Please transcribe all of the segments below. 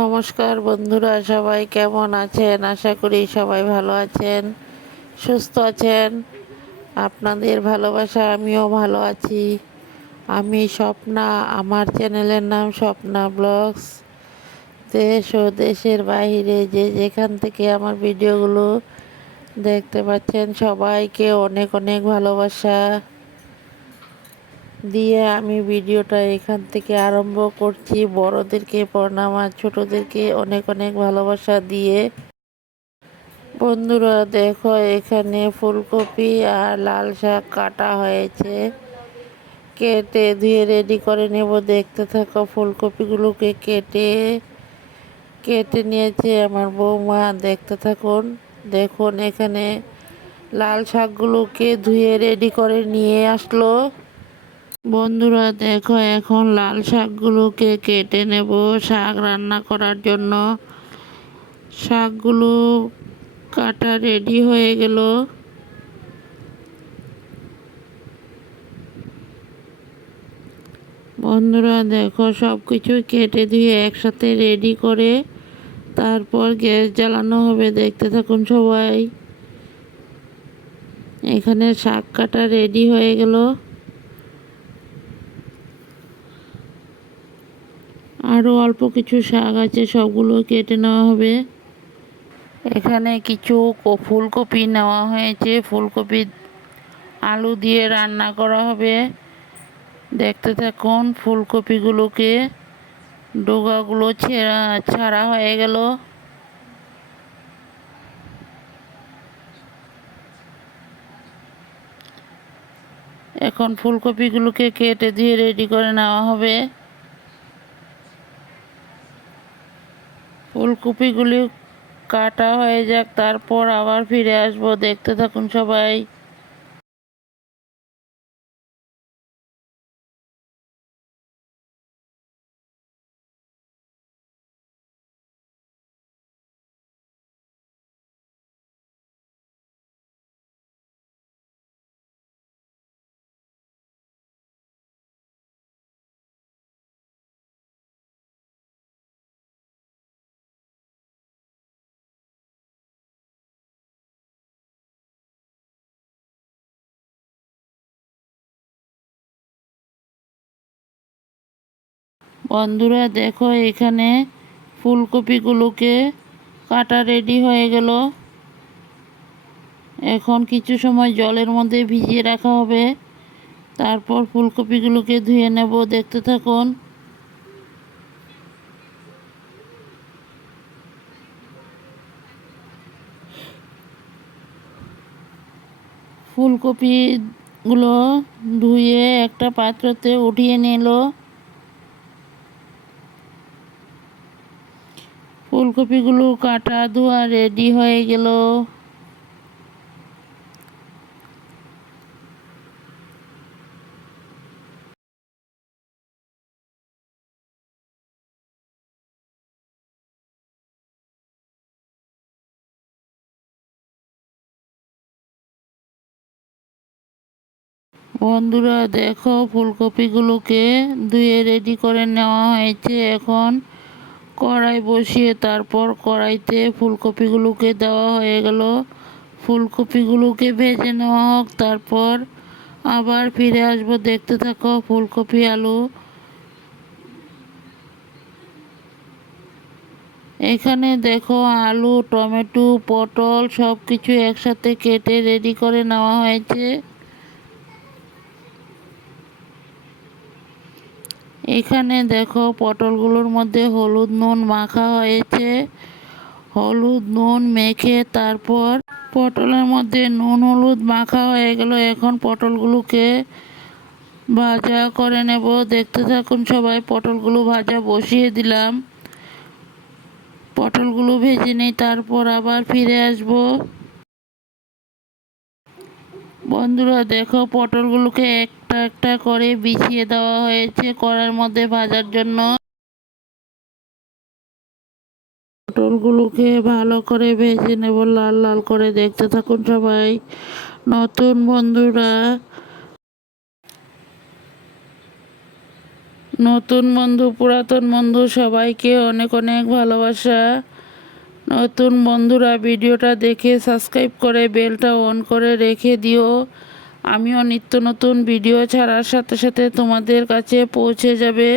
নমস্কার বন্ধুরা, সবাই কেমন আছেন? আশা করি সবাই ভালো আছেন, সুস্থ আছেন। আপনাদের ভালোবাসা, আমিও ভালো আছি। আমি স্বপ্না, আমার চ্যানেলের নাম স্বপ্না ব্লগস। দেশ ও দেশের বাইরে যে যেখান থেকে আমার ভিডিওগুলো দেখতে পাচ্ছেন, সবাইকে অনেক অনেক ভালোবাসা। দিয়ে আমি ভিডিওটা এখান থেকে আরম্ভ করছি। বড়দেরকে প্রণাম আর ছোটোদেরকে অনেক অনেক ভালোবাসা দিয়ে। বন্ধুরা, দেখো, এখানে ফুলকপি আর লাল শাক কাটা হয়েছে। কেটে ধুয়ে রেডি করে নেব। দেখতে থাকো, ফুলকপিগুলোকে কেটে কেটে নিয়েছে আমার বৌমা। দেখতে থাকুন, দেখুন এখানে লাল শাকগুলোকে ধুয়ে রেডি করে নিয়ে আসলো। বন্ধুরা, দেখো এখন লাল শাকগুলোকে কেটে নেব শাক রান্না করার জন্য। শাকগুলো কাটা রেডি হয়ে গেল। বন্ধুরা, দেখো সব কিছু কেটে দিয়ে একসাথে রেডি করে তারপর গ্যাস জ্বালানো হবে। দেখতে থাকুন সবাই। এখানে শাক কাটা রেডি হয়ে গেল। আরও অল্প কিছু শাক আছে, সবগুলো কেটে নেওয়া হবে। এখানে কিছু ফুলকপি নেওয়া হয়েছে। ফুলকপি আলু দিয়ে রান্না করা হবে। দেখতে থাকুন ফুলকপিগুলোকে। ডোগাগুলো ছেঁড়া, ছাড়া হয়ে গেল। এখন ফুলকপিগুলোকে কেটে দিয়ে রেডি করে নেওয়া হবে। ফুলকপিগুলি কাটা হয়ে যাক তারপর আবার ফিরে আসব। দেখতে থাকুন সবাই। বন্ধুরা, দেখো এখানে ফুলকপিগুলোকে কাটা রেডি হয়ে গেল। এখন কিছু সময় জলের মধ্যে ভিজিয়ে রাখা হবে। তারপর ফুলকপিগুলোকে ধুয়ে নেব, দেখতে থাকুন। ফুলকপিগুলো ধুয়ে একটা পাত্রতে উঠিয়ে নিল। ফুলকপিগুলো কাটা ধোয়া রেডি হয়ে গেল। বন্ধুরা, দেখো ফুলকপিগুলোকে ধুয়ে রেডি করে নেওয়া হয়েছে এখন। কড়াই বসিয়ে তারপর কড়াইতে ফুলকপিগুলোকে দেওয়া হয়ে গেল। ফুলকপিগুলোকে ভেজে নেওয়া হোক, তারপর আবার ফিরে আসব। দেখতে থাকো ফুলকপি, আলু। এখানে দেখো আলু, টমেটো, পটল সব কিছু একসাথে কেটে রেডি করে নেওয়া হয়েছে। এখানে দেখো পটলগুলোর মধ্যে হলুদ নুন মাখা হয়েছে। হলুদ নুন মেখে তারপর পটলের মধ্যে নুন হলুদ মাখা হয়ে গেল। এখন পটলগুলোকে ভাজা করে নেব। দেখতে থাকুন সবাই, পটলগুলো ভাজা বসিয়ে দিলাম। পটলগুলো ভেজে নিই, তারপর আবার ফিরে আসব। বন্ধুরা, দেখো পটলগুলোকে একটা একটা করে বিছিয়ে দেওয়া হয়েছে কড়ার মধ্যে ভাজার জন্য। পটলগুলোকে ভালো করে ভেজে নেব, লাল লাল করে। দেখতে থাকুন সবাই, নতুন বন্ধুরা। নতুন বন্ধু, পুরাতন বন্ধু, সবাইকে অনেক অনেক ভালোবাসা। নতুন বন্ধুরা, ভিডিওটা দেখে সাবস্ক্রাইব করে বেলটা অন করে রেখে দিও। আমিও নিত্য নতুন ভিডিও ছাড়ার সাথে সাথে তোমাদের কাছে পৌঁছে যাবে।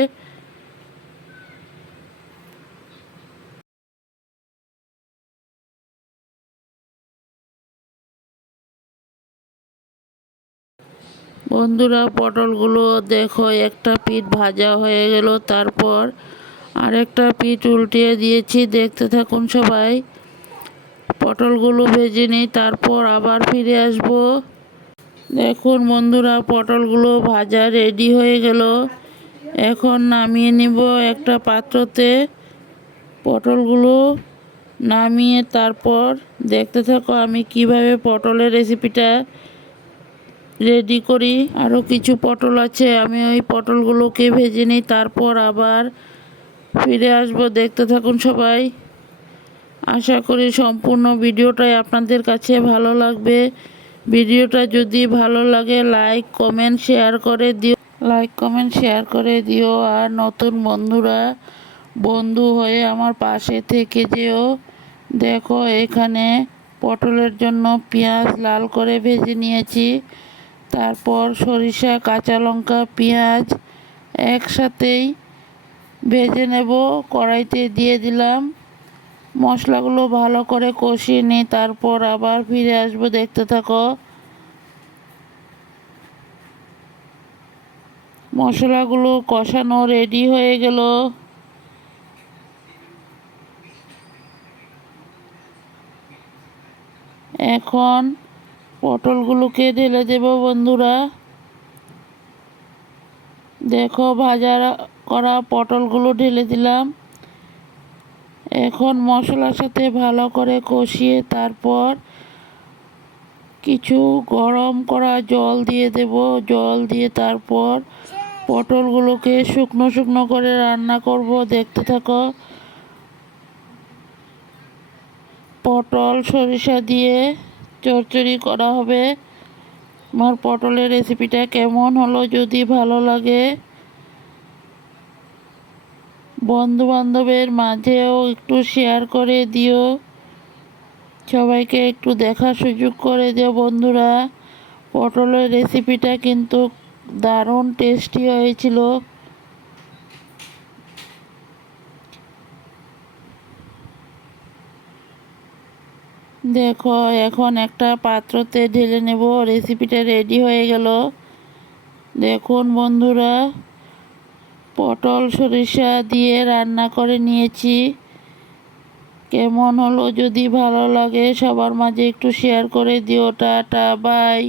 বন্ধুরা, পটলগুলো দেখো, একটা পিঠ ভাজা হয়ে গেল, তারপর আরেকটা পিঠ উল্টিয়ে দিয়েছি, দেখতে থাকুন সবাই। পটলগুলো ভেজে নিই, তারপর আবার ফিরে আসব। দেখুন বন্ধুরা, পটলগুলো ভাজা রেডি হয়ে গেল। এখন নামিয়ে নিব একটা পাত্রতে। পটলগুলো নামিয়ে তারপর দেখতে থাকো আমি কীভাবে পটলের রেসিপিটা রেডি করি। আরও কিছু পটল আছে, আমি ওই পটলগুলোকে ভেজে নিই, তারপর আবার ফিরে আসব। দেখতে থাকুন সবাই। আশা করি সম্পূর্ণ ভিডিওটাই আপনাদের কাছে ভালো লাগবে। ভিডিওটা যদি ভালো লাগে লাইক কমেন্ট শেয়ার করে দিও। লাইক কমেন্ট শেয়ার করে দিও। আর নতুন বন্ধুরা, বন্ধু হয়ে আমার পাশে থেকে যেও। দেখো, এখানে পটলের জন্য পেঁয়াজ লাল করে ভেজে নিয়েছি। তারপর সরিষা, কাঁচা লঙ্কা, পেঁয়াজ একসাথেই ভেজে নেব। কড়াইতে দিয়ে দিলাম। মশলাগুলো ভালো করে কষিয়ে নিই তারপর আবার ফিরে আসব, দেখতে থাকো। মশলাগুলো কষানো রেডি হয়ে গেল। এখন পটলগুলোকে ঢেলে দেব বন্ধুরা। দেখো ভাজা করা পটলগুলো ঢেলে দিলাম। এখন মশলার সাথে ভালো করে কষিয়ে তারপর কিছু গরম করা জল দিয়ে দেব। জল দিয়ে তারপর পটলগুলোকে শুকনো শুকনো করে রান্না করব। দেখতে থাকো। পটল সরিষা দিয়ে চচ্চড়ি করা হবে। আমার পটলের রেসিপিটা কেমন হলো যদি ভালো লাগে বন্ধু বান্ধবের মাঝেও একটু শেয়ার করে দিও। সবাইকে একটু দেখার সুযোগ করে দিও বন্ধুরা। পটলের রেসিপিটা কিন্তু দারুণ টেস্টি হয়েছিল। দেখো, এখন একটা পাত্রতে ঢেলে নেব। রেসিপিটা রেডি হয়ে গেল। দেখুন বন্ধুরা। পটল, সরিষা দিয়ে রান্না করে নিয়েছি। কেমন হলো যদি ভালো লাগে সবার মাঝে একটু শেয়ার করে দিও। Tata bye